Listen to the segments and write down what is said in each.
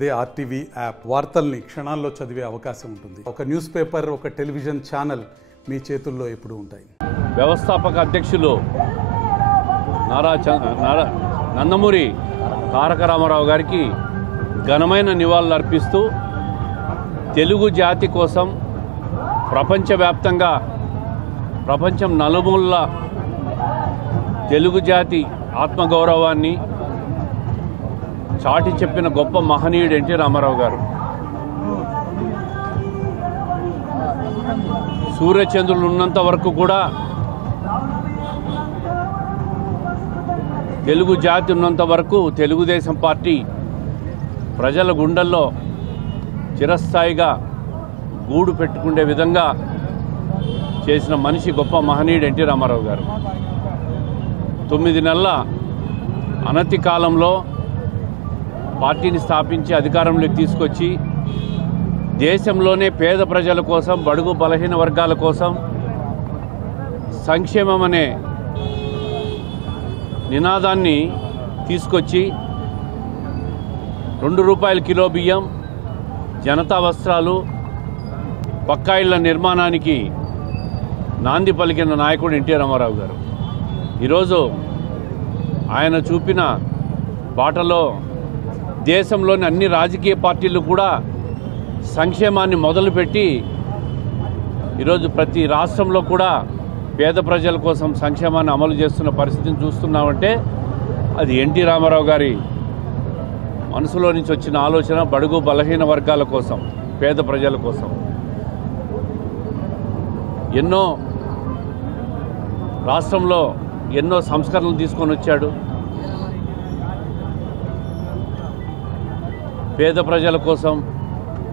అదే RTV app వార్తల్ని క్షణాల్లో చదివే అవకాశం ఉంటుంది. ఒక న్యూస్ పేపర్, ఒక టెలివిజన్ ఛానల్ మీ చేతుల్లో ఎప్పుడూ ఉంటాయి. వ్యవస్థాపక అధ్యక్షులు నందమూరి తారక రామారావు గారికి ఘనమైన నివాళులు అర్పిస్తూ తెలుగు జాతి కోసం ప్రపంచవ్యాప్తంగా ప్రపంచం నలుమూలల తెలుగు జాతి ఆత్మగౌరవాన్ని చాటి చెప్పిన గొప్ప మహనీయుడు ఎన్టీ రామారావు గారు. సూర్యచంద్రులు ఉన్నంత వరకు కూడా తెలుగు జాతి ఉన్నంత వరకు తెలుగుదేశం పార్టీ ప్రజల గుండెల్లో చిరస్థాయిగా గూడు పెట్టుకునే విధంగా చేసిన మనిషి గొప్ప మహనీయుడు ఎన్టీ రామారావు గారు. 9 నెలల అనతి కాలంలో పార్టీని స్థాపించి అధికారంలోకి తీసుకొచ్చి దేశంలోనే పేద ప్రజల కోసం, బడుగు బలహీన వర్గాల కోసం సంక్షేమం అనే నినాదాన్ని తీసుకొచ్చి ₹2 కిలో బియ్యం, జనతా వస్త్రాలు, పక్కా ఇళ్ల నిర్మాణానికి నాంది పలికిన నాయకుడు ఎన్టీ రామారావు గారు. ఈరోజు ఆయన చూపిన బాటలో దేశంలోని అన్ని రాజకీయ పార్టీలు కూడా సంక్షేమాన్ని మొదలుపెట్టి ఈరోజు ప్రతి రాష్ట్రంలో కూడా పేద ప్రజల కోసం సంక్షేమాన్ని అమలు చేస్తున్న పరిస్థితిని చూస్తున్నామంటే అది ఎన్టీ రామారావు గారి మనసులో నుంచి వచ్చిన ఆలోచన. బడుగు బలహీన వర్గాల కోసం, పేద ప్రజల కోసం ఎన్నో రాష్ట్రంలో ఎన్నో సంస్కరణలు తీసుకొని వచ్చాడు. పేద ప్రజల కోసం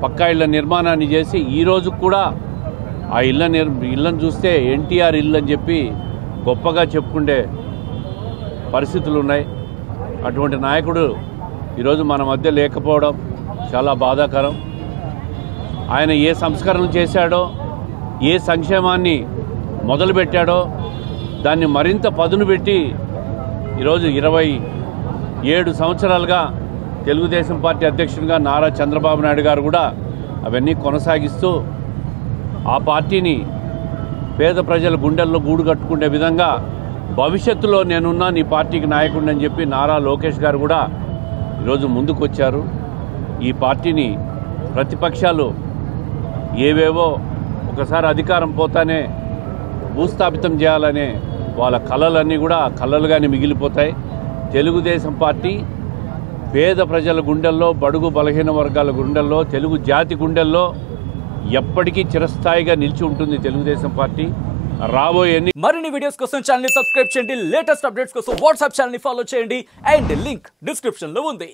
పక్కా ఇళ్ల నిర్మాణాన్ని చేసి ఈరోజు కూడా ఆ ఇళ్ళను చూస్తే ఎన్టీఆర్ ఇల్లు అని చెప్పి గొప్పగా చెప్పుకునే పరిస్థితులు ఉన్నాయి. అటువంటి నాయకుడు ఈరోజు మన మధ్య లేకపోవడం చాలా బాధాకరం. ఆయన ఏ సంస్కరణలు చేశాడో, ఏ సంక్షేమాన్ని మొదలుపెట్టాడో దాన్ని మరింత పదును పెట్టి ఈరోజు 27 సంవత్సరాలుగా తెలుగుదేశం పార్టీ అధ్యక్షుడిగా నారా చంద్రబాబు నాయుడు గారు కూడా అవన్నీ కొనసాగిస్తూ ఆ పార్టీని పేద ప్రజల గుండెల్లో గూడు కట్టుకునే విధంగా భవిష్యత్తులో నేనున్నా నీ పార్టీకి నాయకుడిని అని చెప్పి నారా లోకేష్ గారు కూడా ఈరోజు ముందుకు వచ్చారు. ఈ పార్టీని ప్రతిపక్షాలు ఏవేవో ఒకసారి అధికారం పోతానే భూస్థాపితం చేయాలనే వాళ్ళ కళలన్నీ కూడా కళలుగానే మిగిలిపోతాయి. తెలుగుదేశం పార్టీ పేద ప్రజల గుండెల్లో, బడుగు బలహీన వర్గాల గుండెల్లో, తెలుగు జాతి గుండెల్లో ఎప్పటికీ చిరస్థాయిగా నిలిచి ఉంటుంది తెలుగుదేశం పార్టీ. రాబోయే మరిన్ని వీడియోస్ కోసం ఛానల్ ని సబ్స్క్రైబ్ చేయండి. లేటెస్ట్ అప్డేట్స్ కోసం వాట్సాప్ ఛానల్ ని ఫాలో చేయండి. అండ్ లింక్ డిస్క్రిప్షన్ లో ఉంది.